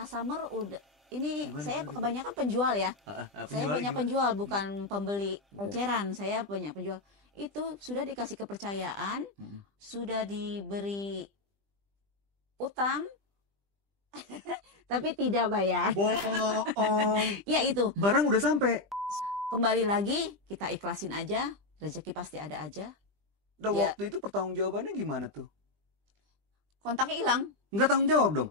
customer udah ini Gimana, saya gimana? kebanyakan penjual ya. Saya Penjual banyak gimana? penjual bukan pembeli eceran. Saya banyak penjual. Itu sudah dikasih kepercayaan, sudah diberi utang tapi tidak bayar. Bohong. Ya itu. Barang udah sampai. Kembali lagi kita ikhlasin aja, rezeki pasti ada aja. Nah, Ya, waktu itu pertanggungjawabannya gimana tuh? kontaknya hilang. Nggak tanggung jawab dong.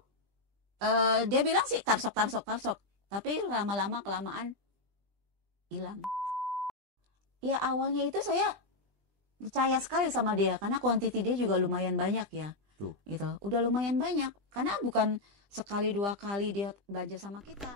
Dia bilang sih tarsok, tapi lama-lama kelamaan hilang. Ya awalnya itu saya percaya sekali sama dia karena kuantiti dia juga lumayan banyak ya. Tuh. Gitu. Udah lumayan banyak karena bukan sekali dua kali dia belanja sama kita.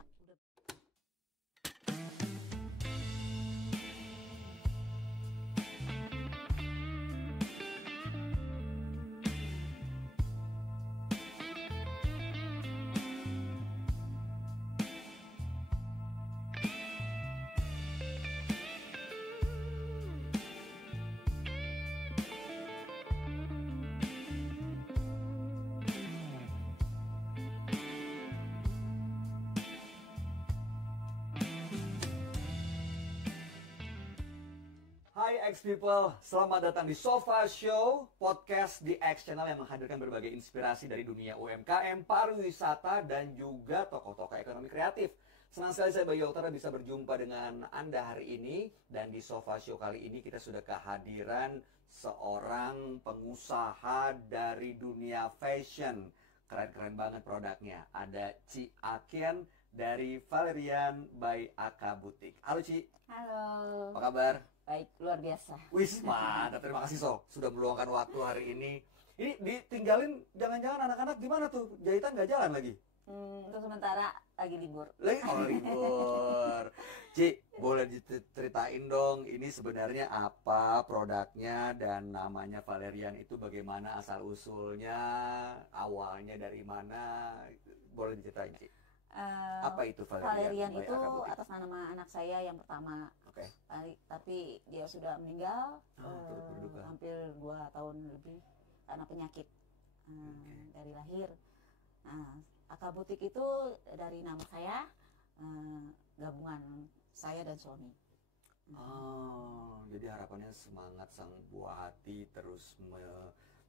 Hai X People, selamat datang di Sofa Show, podcast di X Channel yang menghadirkan berbagai inspirasi dari dunia UMKM, pariwisata, dan juga tokoh-tokoh ekonomi kreatif. Senang sekali saya Bayu Oktara bisa berjumpa dengan Anda hari ini. Dan di Sofa Show kali ini kita sudah kehadiran seorang pengusaha dari dunia fashion. Keren-keren banget produknya. Ada Ci Aken dari Valerian by Aka Boutique. Halo Ci, Halo. apa kabar? Baik, luar biasa. Wis, mantap. Terima kasih So sudah meluangkan waktu hari ini. Ini ditinggalin, jangan-jangan anak-anak gimana tuh? Jahitan nggak jalan lagi? Untuk sementara lagi libur. Lagi libur. Ci, boleh diceritain dong ini sebenarnya apa produknya dan namanya Valerian itu bagaimana asal usulnya, awalnya dari mana? Boleh diceritain Ci. Apa itu Valerian by itu Aka Boutique? atas nama anak saya yang pertama. Oke. Tapi dia sudah meninggal turut berduka. hampir 2 tahun lebih karena penyakit dari lahir. Nah, Aka Boutique itu dari nama saya, gabungan saya dan suami. Oh, jadi harapannya semangat sang buah hati terus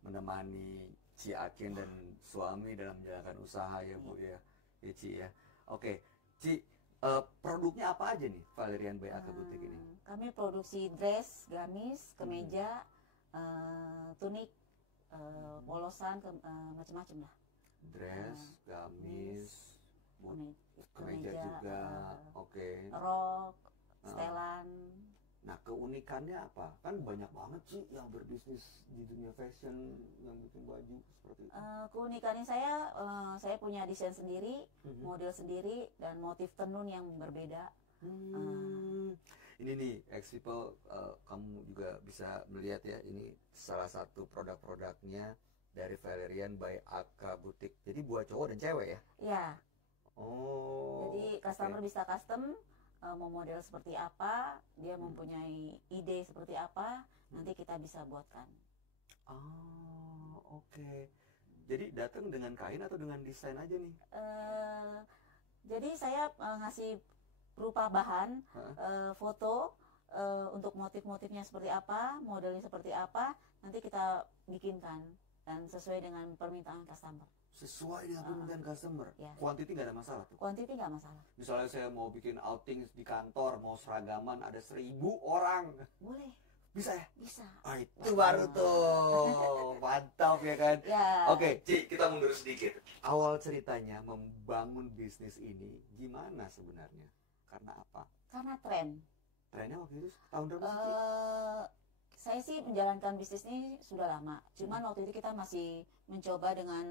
menemani Ci Aken dan suami dalam menjalankan usaha ya Bu ya. Ya Ci ya. Oke, Ci, produknya apa aja nih Valerian by Aka Boutique ini? Kami produksi dress, gamis, kemeja, tunik, polosan, macam-macam lah. Dress, gamis, kemeja Kemeja, juga. Oke. rok, setelan. Nah, keunikannya apa? Kan banyak banget sih yang berbisnis di dunia fashion yang bikin baju seperti itu. Keunikannya saya punya desain sendiri, model sendiri, dan motif tenun yang berbeda. Ini nih, X People, kamu juga bisa melihat ya, ini salah satu produk-produknya dari Valerian by Aka Boutique. Jadi buat cowok dan cewek ya? Ya. Oh. Jadi customer bisa custom mau model seperti apa, dia mempunyai ide seperti apa, nanti kita bisa buatkan. Oh, oke. Jadi datang dengan kain atau dengan desain aja nih? Jadi saya ngasih berupa bahan, foto untuk motif-motifnya seperti apa, modelnya seperti apa, nanti kita bikinkan dan sesuai dengan permintaan customer. Sesuai dengan permintaan customer. Ya. Quantity nggak ada masalah tuh. Quantity nggak masalah. Misalnya saya mau bikin outing di kantor, mau seragaman ada 1.000 orang. Boleh. Bisa ya? Bisa. Oh, itu baru tuh. Mantap ya kan? Ya. Oke, Ci, kita mundur sedikit. Awal ceritanya membangun bisnis ini gimana sebenarnya? Karena apa? Karena tren. Trennya waktu itu tahun berapa sih, Ci? Saya sih menjalankan bisnis ini sudah lama. Cuman waktu itu kita masih mencoba dengan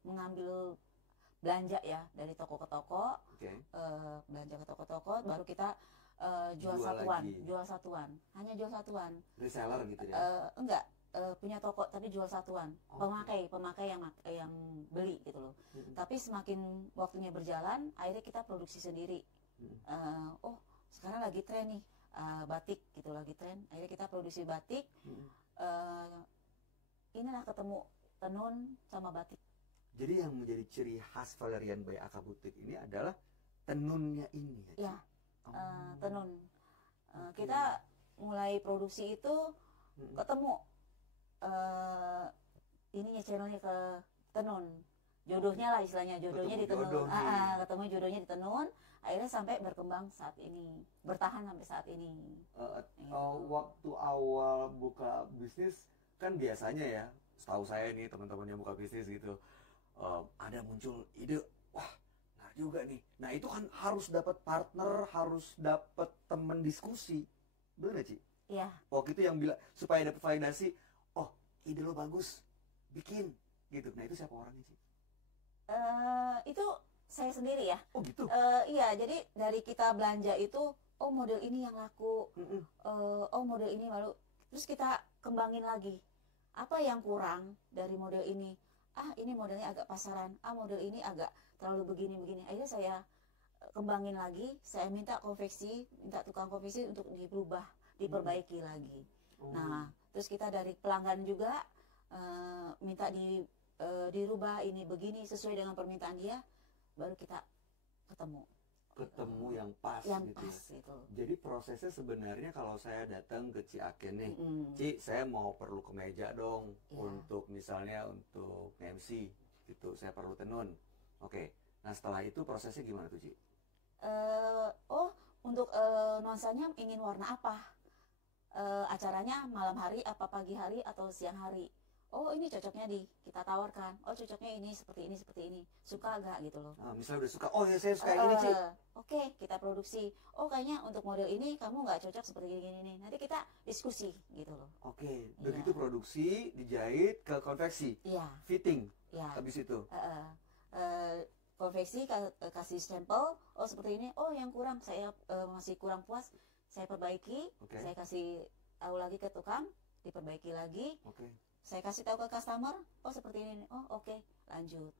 mengambil belanja ya dari toko ke toko, belanja ke toko-toko, baru kita jual satuan, hanya jual satuan. Reseller gitu ya? Enggak, punya toko tapi jual satuan. Pemakai yang beli gitu loh. Tapi semakin waktunya berjalan, akhirnya kita produksi sendiri. Sekarang lagi tren nih. Batik gitu lagi tren, akhirnya kita produksi batik. Inilah ketemu tenun sama batik. Jadi yang menjadi ciri khas Valerian by Aka Boutique ini adalah tenunnya ini ya? Ya, tenun. Kita mulai produksi itu ketemu ininya channelnya ke tenun. Jodohnya lah istilahnya, jodohnya di tenun. Ketemu jodohnya di tenun, akhirnya sampai berkembang saat ini, bertahan sampai saat ini. Waktu awal buka bisnis kan biasanya ya, setahu saya nih teman-teman yang buka bisnis gitu, ada muncul ide, wah benar juga nih. Nah itu kan harus dapat partner, harus dapat teman diskusi, benar Ci? Iya. Waktu itu yang bilang supaya dapat validasi, oh ide lo bagus, bikin gitu. Nah itu siapa orangnya Ci? Itu saya sendiri ya. Oh gitu? Iya, jadi dari kita belanja itu, oh model ini yang laku, oh model ini lalu, terus kita kembangin lagi. Apa yang kurang dari model ini? Ini modelnya agak pasaran, model ini agak terlalu begini-begini. Akhirnya saya kembangin lagi, saya minta tukang konveksi untuk diubah, diperbaiki lagi. Nah, terus kita dari pelanggan juga minta dirubah ini begini sesuai dengan permintaan dia, baru kita ketemu yang pas gitu ya. Gitu. Jadi prosesnya sebenarnya kalau saya datang ke Ciaken nih, Ci saya mau perlu kemeja dong untuk misalnya untuk MC gitu, saya perlu tenun. Oke. Nah setelah itu prosesnya gimana tuh Ci? Untuk nuansanya ingin warna apa? Acaranya malam hari apa pagi hari atau siang hari? Oh ini cocoknya kita tawarkan. Oh cocoknya ini seperti ini. Suka gak gitu loh. Misalnya udah suka, oh ya saya suka ini Ci. Oke, kita produksi. Oh kayaknya untuk model ini kamu gak cocok seperti gini. Nanti kita diskusi gitu loh. Oke, begitu produksi, dijahit ke konveksi. Iya. Fitting. Iya. Habis itu. Konveksi kasih sampel. Oh seperti ini. Oh yang kurang saya masih kurang puas. Saya perbaiki. Saya kasih tahu lagi ke tukang, diperbaiki lagi. Saya kasih tahu ke customer, oh seperti ini, oh oke, lanjut.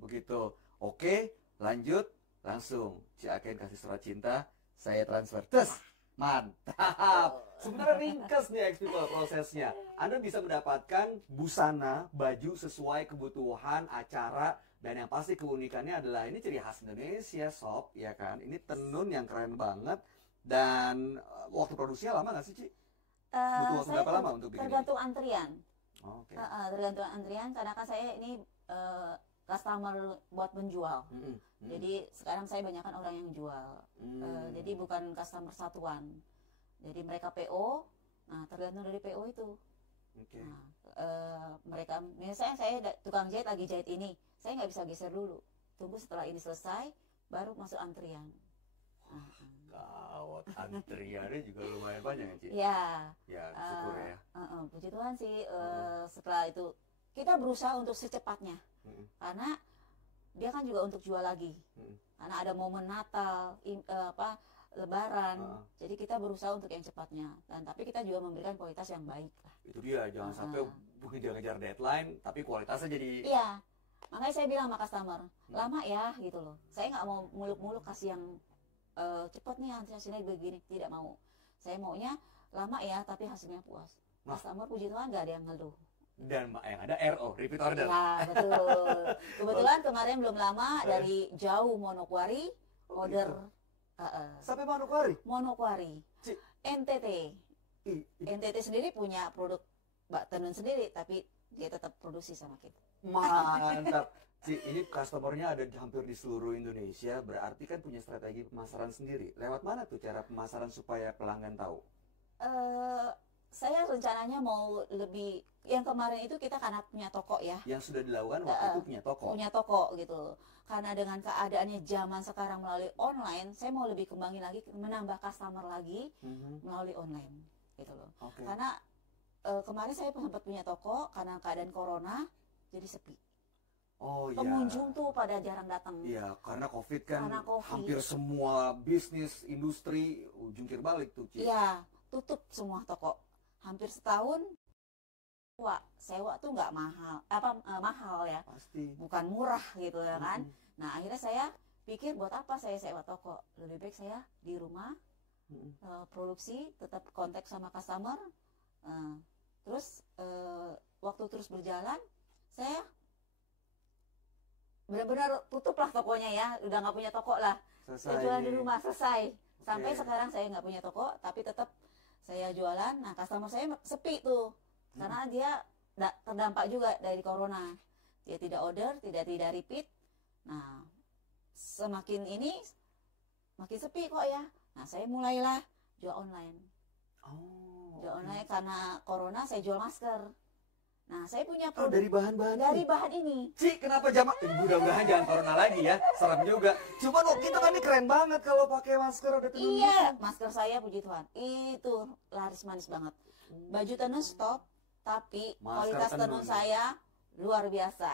Begitu. Oke, lanjut, langsung Ciaken kasih surat cinta, saya transfer. Terus, mantap. Sebenarnya ringkas nih X-People prosesnya. Anda bisa mendapatkan busana, baju sesuai kebutuhan acara, dan yang pasti keunikannya adalah ini ciri khas Indonesia, sob, ya kan? Ini tenun yang keren banget. Dan waktu produksinya lama nggak sih, Ci? Butuh waktu berapa lama untuk bikin tergantung antrian. Tergantung antrian karena kan saya ini customer buat menjual. Jadi sekarang saya banyakkan orang yang jual. Jadi bukan customer satuan. Jadi mereka PO. Nah tergantung dari PO itu. Mereka misalnya saya tukang jahit lagi jahit ini, saya nggak bisa geser dulu. Tunggu setelah ini selesai, baru masuk antrian. Gawat, antriannya juga lumayan banyak ya Ci? Iya. Ya syukur ya. Puji Tuhan sih setelah itu kita berusaha untuk secepatnya. Karena dia kan juga untuk jual lagi. Karena ada momen Natal, Lebaran. Jadi kita berusaha untuk yang cepatnya. Dan tapi kita juga memberikan kualitas yang baik lah. Itu dia, jangan sampai ngejar deadline tapi kualitasnya jadi. Iya. Makanya saya bilang sama customer, lama ya gitu loh. Saya nggak mau muluk-muluk kasih yang cepat nih hasilnya begini, tidak mau. Saya maunya lama ya tapi hasilnya puas. Customer puji Tuhan nggak ada yang ngeluh. Dan yang ada RO, repeat order. Ya betul. Kebetulan kemarin belum lama dari jauh Manokwari order. Sampai Manokwari. NTT. NTT sendiri punya produk tenun sendiri tapi dia tetap produksi sama kita. Mantap. Ini customernya ada hampir di seluruh Indonesia, berarti kan punya strategi pemasaran sendiri. Lewat mana tuh cara pemasaran supaya pelanggan tahu? Saya rencananya mau lebih, yang kemarin itu kita karena punya toko ya. Yang sudah dilakukan waktu itu punya toko? Punya toko gitu. Karena dengan keadaannya zaman sekarang melalui online, saya mau lebih kembangin lagi, menambah customer lagi melalui online gitu loh. Karena kemarin saya sempat punya toko, karena keadaan corona, jadi sepi. Pengunjung tuh pada jarang datang. Iya, karena COVID kan hampir semua bisnis, industri jungkir balik tuh. Iya, tutup semua toko. Hampir setahun. Sewa tuh nggak mahal, mahal ya. Pasti. Bukan murah gitu ya kan. Nah akhirnya saya pikir buat apa saya sewa toko. Lebih baik saya di rumah produksi, tetap kontak sama customer. Terus waktu terus berjalan, saya benar-benar tutup lah tokonya ya, udah nggak punya toko lah. Saya jualan di rumah, selesai. Sampai sekarang saya nggak punya toko, tapi tetap saya jualan. Nah, customer saya sepi tuh, karena dia terdampak juga dari corona. Dia tidak order, tidak repeat. Nah, semakin ini makin sepi kok ya. Nah, saya mulailah jual online. Jual online karena corona, saya jual masker. Nah, saya punya produk dari bahan ini. Ci, kenapa mudah-mudahan jangan corona lagi ya, serem juga. Cuman waktu itu kan ini keren banget kalau pakai masker ada tenun. Iya, masker saya puji Tuhan, itu laris manis banget. Baju tenun stop, tapi kualitas tenun saya luar biasa.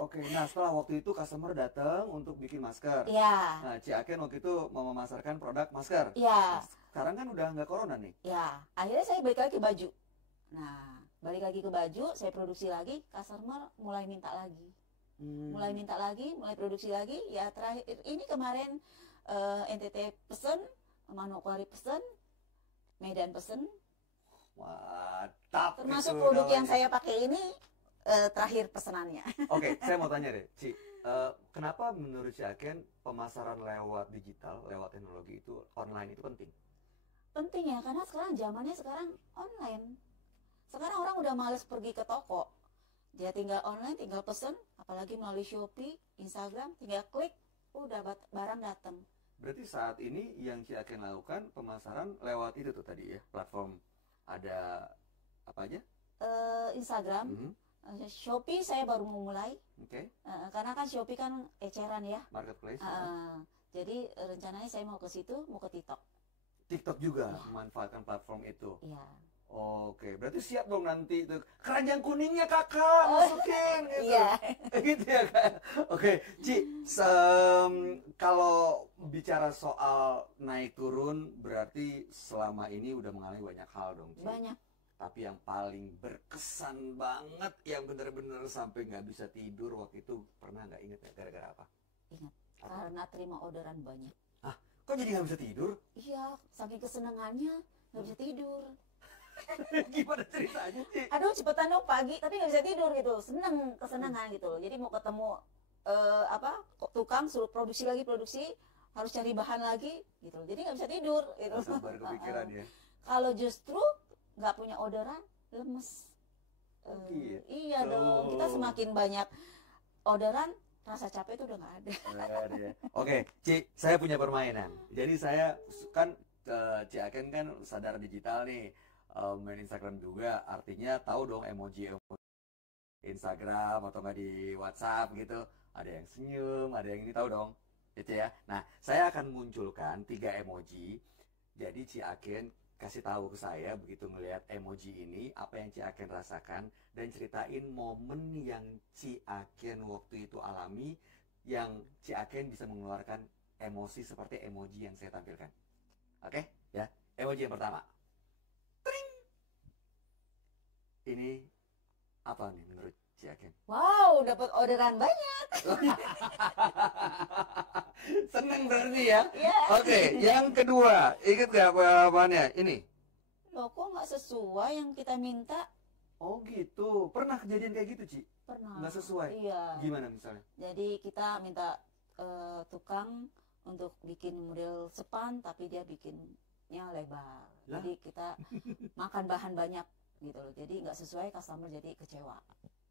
Oke. Nah, setelah waktu itu customer datang untuk bikin masker. Iya. Nah, Ci Aken waktu itu mau memasarkan produk masker. Iya. Nah, sekarang kan udah nggak corona nih. Iya. Akhirnya saya balik lagi ke baju. Nah, balik lagi ke baju, saya produksi lagi, customer mulai minta lagi. Mulai produksi lagi. Ya terakhir ini kemarin NTT pesen, Manokwari pesen, Medan pesen. Mantap. Termasuk produk yang saya pakai ini terakhir pesanannya. Oke, saya mau tanya deh, Ci. Kenapa menurut Ci Aken pemasaran lewat digital, lewat teknologi itu online itu penting? Penting ya, karena zamannya sekarang online. Sekarang orang udah males pergi ke toko. Dia tinggal online, tinggal pesen, apalagi melalui Shopee, Instagram, tinggal klik, udah barang datang. Berarti saat ini yang Ci Aken lakukan pemasaran lewat itu tuh tadi ya, platform ada apa aja? Instagram, Shopee saya baru mau mulai. Oke. Karena kan Shopee kan eceran ya. Marketplace. Jadi rencananya saya mau ke situ, mau ke TikTok. TikTok juga memanfaatkan platform itu. Iya. Oke, berarti siap dong nanti itu keranjang kuningnya kakak masukin gitu. Iya. Gitu ya kak. Oke, Ci, kalau bicara soal naik turun berarti selama ini udah mengalami banyak hal dong, Ci. Banyak. Tapi yang paling berkesan banget, yang benar-benar sampai nggak bisa tidur waktu itu, pernah nggak inget ya gara-gara apa? Ingat, karena terima orderan banyak. Kok jadi nggak bisa tidur? Iya, saking kesenangannya nggak bisa tidur. Gimana ceritanya sih? Aduh cepetan dong pagi, tapi nggak bisa tidur gitu, kesenangan gitu. Jadi mau ketemu tukang suruh produksi, harus cari bahan lagi gitu. Jadi nggak bisa tidur gitu. Langsung baru kepikiran ya. Kalau justru nggak punya orderan, lemes. Gitu. Iya dong, kita semakin banyak orderan, rasa capek itu udah nggak ada. Oke, Ci, saya punya permainan. Jadi saya kan Ci Aken kan sadar digital nih. Main Instagram juga, artinya tahu dong emoji Instagram atau nggak di WhatsApp gitu, ada yang senyum, ada yang ini, tahu dong gitu ya. Nah, saya akan munculkan 3 emoji, jadi Ci Aken kasih tahu ke saya begitu melihat emoji ini apa yang Ci Aken rasakan, dan ceritain momen yang Ci Aken waktu itu alami yang Ci Aken bisa mengeluarkan emosi seperti emoji yang saya tampilkan. Oke ya, emoji yang pertama. Ini apa nih menurut Ci Aken? Wow, dapat orderan banyak. Seneng berarti ya? Yeah. Oke, yang kedua, ingat gak jawabannya? Ini. Loh, kok nggak sesuai yang kita minta? Oh gitu, pernah kejadian kayak gitu, Ci? Pernah. Nggak sesuai? Iya. Gimana misalnya? Jadi kita minta tukang untuk bikin model sepan, tapi dia bikinnya lebar. Lah? Jadi kita makan bahan banyak gitu loh, jadi nggak sesuai, customer jadi kecewa.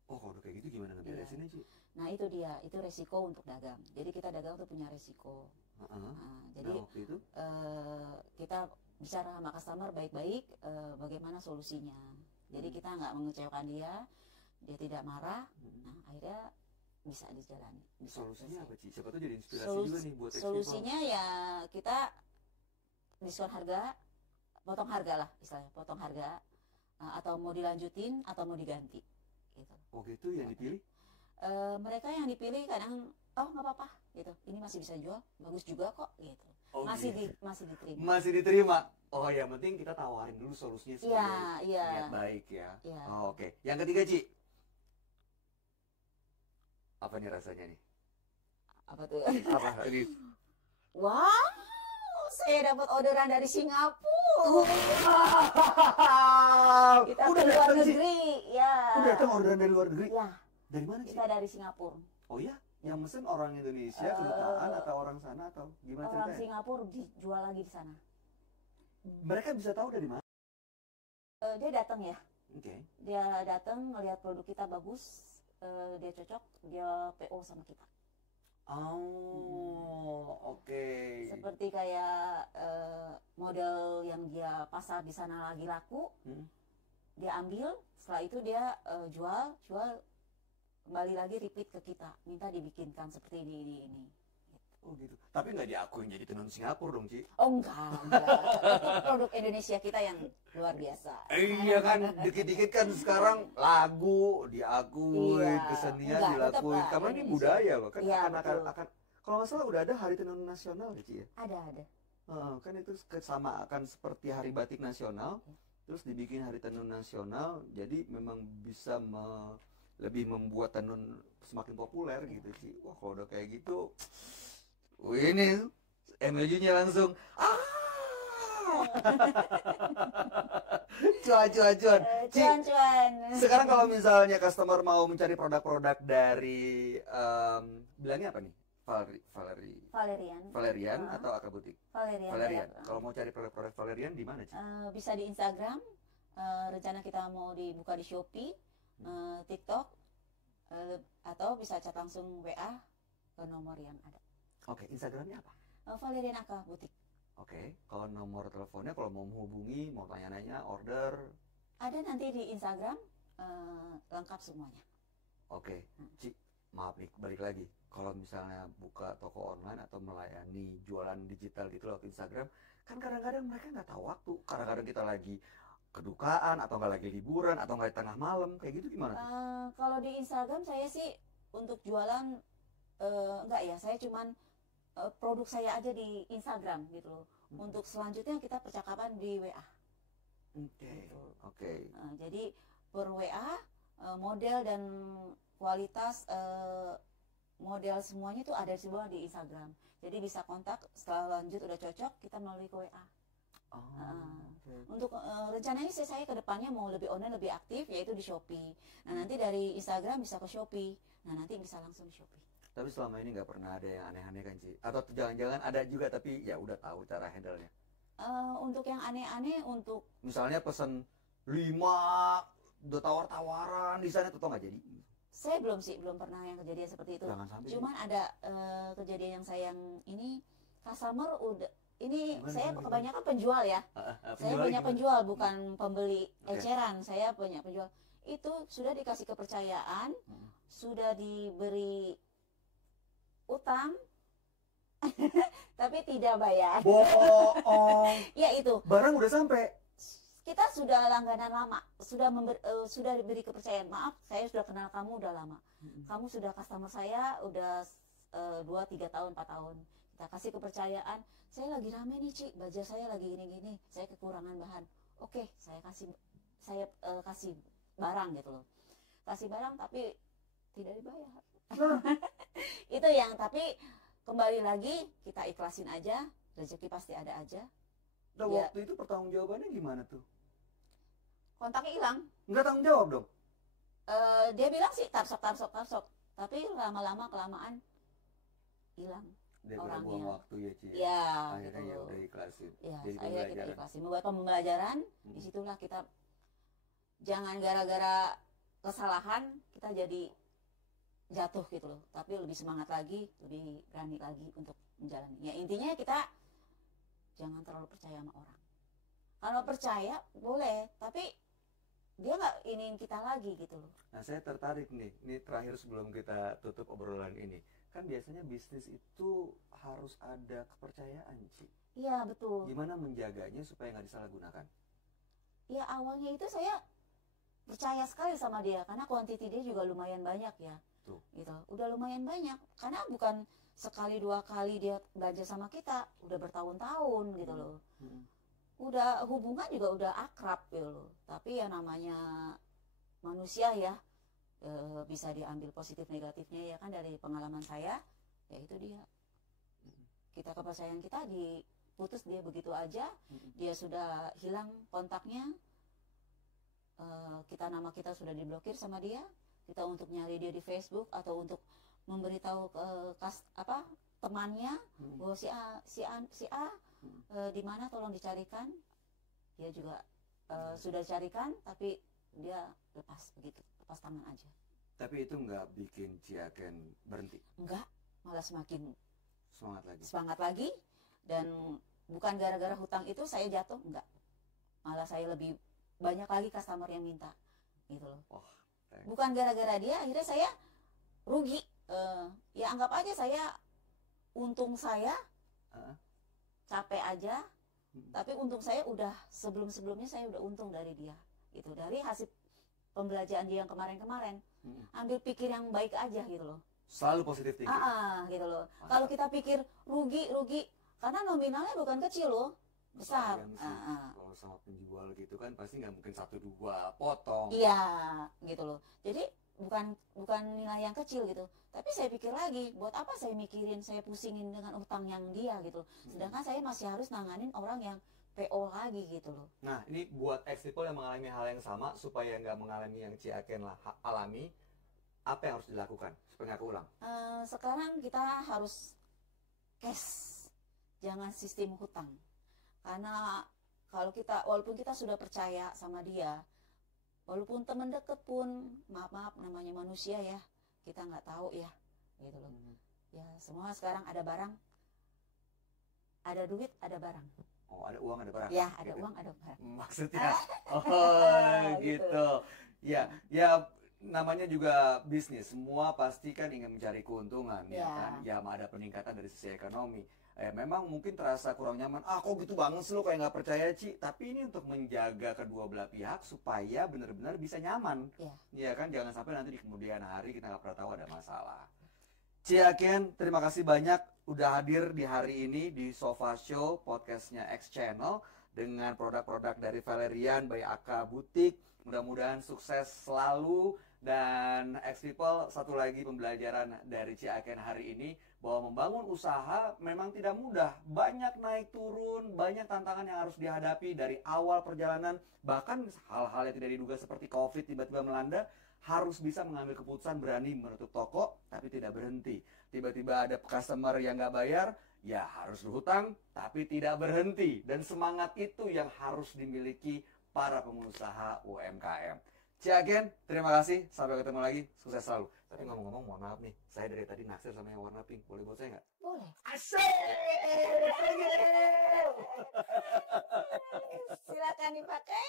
Oh, kalau kayak gitu gimana ngeberesinnya, Ci? Nah itu dia, itu resiko untuk dagang. Jadi kita dagang tuh punya resiko. Jadi waktu itu? kita bicara sama customer baik-baik, bagaimana solusinya. Jadi kita nggak mengecewakan dia tidak marah. Nah akhirnya bisa dijalani. Solusinya apa, Ci? Siapa tuh jadi inspirasi juga nih buat solusinya ya kita diskon harga, potong harga lah istilahnya, potong harga. Atau mau dilanjutin atau mau diganti gitu. Oh gitu yang dipilih? Mereka yang dipilih kadang nggak apa-apa gitu, ini masih bisa jual, bagus juga kok gitu. Masih diterima. Masih diterima. Oh, yang penting kita tawarin dulu solusinya sebagai niat baik ya. Oh, oke. Yang ketiga, Ci, apa nih rasanya nih? Apa tuh? Apa ini? Wow, saya dapat orderan dari Singapura. Kita Udah ke luar datang, negeri, ya. Udah datang orderan dari luar negeri? Ya. Dari mana sih? Kita dari Singapura. Oh iya? Yang mesen orang Indonesia, kedutaan atau orang sana atau gimana ceritanya? Orang Singapura dijual lagi di sana. Mereka bisa tahu dari mana? Dia datang ya. Oke. Dia datang ngelihat produk kita bagus, dia cocok, dia PO sama kita. Oh, oke. Seperti kayak model yang dia pasar di sana lagi laku, dia ambil, setelah itu dia jual kembali lagi repeat ke kita, minta dibikinkan seperti ini. Oh gitu. Tapi nggak diakuin jadi tenun Singapura dong, Ci? Oh enggak. Itu produk Indonesia kita yang luar biasa. Iya kan, dikit-dikit kan sekarang lagu diakuin, kesenian dilakuin. Karena ini budaya loh, kan akan kalau nggak salah udah ada Hari Tenun Nasional ya, Ci ya? Ada. Kan itu sama akan seperti Hari Batik Nasional, terus dibikin Hari Tenun Nasional, jadi memang bisa lebih membuat tenun semakin populer gitu, Ci. Wah, kalau udah kayak gitu, ini MLU-nya langsung cuan. Sekarang kalau misalnya customer mau mencari produk-produk dari bilangnya apa nih? Valerian atau Akabutik? Valerian. Kalau mau cari produk-produk Valerian di mana, Ci? Bisa di Instagram. Rencana kita mau dibuka di Shopee, TikTok, atau bisa chat langsung WA ke nomor yang ada. Oke, Instagramnya apa? Valerian Akabutik. Oke, kalau nomor teleponnya kalau mau menghubungi, mau tanya-nanya, order? Ada nanti di Instagram, lengkap semuanya. Oke, Ci, maaf nih, balik lagi. Kalau misalnya buka toko online atau melayani jualan digital gitu lewat Instagram, kan kadang-kadang mereka nggak tahu waktu. Kadang-kadang kita lagi kedukaan, atau nggak lagi liburan, atau nggak tengah malam, kayak gitu gimana? Kalau di Instagram saya sih untuk jualan, enggak ya, saya cuman produk saya aja di Instagram gitu loh. Untuk selanjutnya kita percakapan di WA. Oke. Jadi per WA model dan kualitas model semuanya itu ada semua di Instagram. Jadi bisa kontak setelah lanjut udah cocok kita melalui ke WA. Untuk rencananya sih saya ke depannya mau lebih online, lebih aktif, yaitu di Shopee. Nah nanti dari Instagram bisa ke Shopee. Nah nanti bisa langsung di Shopee. Tapi selama ini nggak pernah ada yang aneh-aneh kan, Ci? Atau jangan-jangan ada juga tapi ya udah tahu cara handle-nya? Untuk yang aneh-aneh, untuk misalnya pesen 5, udah tawar-tawaran di sana tuh nggak jadi? Saya belum pernah yang kejadian seperti itu. Cuman ada kejadian yang ini customer udah saya kebanyakan penjual ya. Saya banyak penjual, bukan pembeli eceran. Saya banyak penjual. Itu sudah dikasih kepercayaan, sudah diberi utang, tapi tidak bayar. Bohong. Ya itu. Barang udah sampai. Kita sudah langganan lama, sudah diberi kepercayaan. Maaf, saya sudah kenal kamu udah lama. Kamu sudah customer saya udah 2-3 tahun, 4 tahun. Kita kasih kepercayaan. Saya lagi rame nih, Ci, baju saya lagi gini-gini. Saya kekurangan bahan. Oke, saya kasih barang gitu loh. Kasih barang tapi tidak dibayar. Itu yang, tapi kembali lagi kita ikhlasin aja, rezeki pasti ada aja. Nah, waktu itu pertanggungjawabannya gimana tuh? Kontaknya hilang. Nggak tanggung jawab dong? Dia bilang sih tarsok, tapi lama-lama kelamaan hilang. Dia buang waktu ya, Ci. Ya, akhirnya gitu. Ya udah ikhlasin. Ya, akhirnya kita ikhlasin. Membuat pembelajaran, disitulah kita jangan gara-gara kesalahan kita jadi jatuh gitu loh, tapi lebih semangat lagi, lebih berani lagi untuk menjalani. Ya intinya kita jangan terlalu percaya sama orang. Kalau percaya boleh, tapi dia nggak iniin kita lagi gitu loh. Nah saya tertarik nih, ini terakhir sebelum kita tutup obrolan ini. Kan biasanya bisnis itu harus ada kepercayaan, Ci. Iya betul. Gimana menjaganya supaya nggak disalahgunakan? Ya awalnya itu saya percaya sekali sama dia, karena kuantiti dia juga lumayan banyak ya. Tuh. Gitu. Udah lumayan banyak, karena bukan sekali 2 kali dia belanja sama kita, udah bertahun-tahun gitu loh. Udah hubungan juga udah akrab gitu loh. Tapi ya namanya manusia ya, bisa diambil positif negatifnya ya kan, dari pengalaman saya, ya itu dia. Kita kepercayaan kita diputus dia begitu aja, dia sudah hilang kontaknya, nama kita sudah diblokir sama dia, kita untuk nyari dia di Facebook atau untuk memberitahu ke temannya bahwa si A di mana tolong dicarikan. Dia juga sudah dicarikan, tapi dia lepas tangan aja. Tapi itu nggak bikin Ciaken berhenti? Enggak, malah semakin semangat lagi. Dan bukan gara-gara hutang itu saya jatuh, enggak. Malah saya lebih banyak lagi customer yang minta, gitu loh. Bukan gara-gara dia, akhirnya saya rugi. Ya anggap aja saya untung saya capek aja, tapi untung saya udah sebelumnya saya udah untung dari dia, gitu, dari hasil pembelajaran dia yang kemarin. Ambil pikir yang baik aja gitu loh. Selalu positif thinking. Gitu loh. Kalau kita pikir rugi, karena nominalnya bukan kecil loh, besar. Kalau sama penjual gitu kan pasti nggak mungkin 1-2 potong. Iya, gitu loh. Jadi bukan nilai yang kecil gitu. Tapi saya pikir lagi, buat apa saya mikirin, saya pusingin dengan utang yang dia gitu. Sedangkan saya masih harus nanganin orang yang PO lagi gitu loh. Nah, ini buat ex-people yang mengalami hal yang sama, supaya nggak mengalami yang Ciaken alami, apa yang harus dilakukan supaya nggak keulang? Sekarang kita harus cash, jangan sistem hutang. Karena kalau walaupun kita sudah percaya sama dia, walaupun teman deket pun, maaf namanya manusia ya, kita nggak tahu ya, gitu loh. Ya semua sekarang ada barang, ada duit, ada barang. Oh, ada uang, ada barang. Ya, ada uang, ada barang. Maksudnya, gitu. Ya, namanya juga bisnis. Semua pasti kan ingin mencari keuntungan, ya kan? Ya, ada peningkatan dari sisi ekonomi. Memang mungkin terasa kurang nyaman. Kok gitu banget sih lo, kayak nggak percaya, Ci. Tapi ini untuk menjaga kedua belah pihak supaya benar-benar bisa nyaman. Ya kan, jangan sampai nanti di kemudian hari kita nggak pernah tahu ada masalah. Ciaken, terima kasih banyak udah hadir di hari ini di Sofa Show podcastnya X Channel dengan produk-produk dari Valerian by Aka Butik. Mudah-mudahan sukses selalu. Dan X People, satu lagi pembelajaran dari Ciaken hari ini, bahwa membangun usaha memang tidak mudah. Banyak naik turun, banyak tantangan yang harus dihadapi dari awal perjalanan. Bahkan hal-hal yang tidak diduga seperti COVID tiba-tiba melanda, harus bisa mengambil keputusan berani menutup toko, tapi tidak berhenti. Tiba-tiba ada customer yang nggak bayar, ya harus berhutang, tapi tidak berhenti. Dan semangat itu yang harus dimiliki para pengusaha UMKM. Ciaken, terima kasih. Sampai ketemu lagi. Sukses selalu. Tapi ngomong-ngomong, mohon maaf nih. Saya dari tadi naksir sama yang warna pink. Boleh buat saya nggak? Boleh. Asik! Silakan dipakai.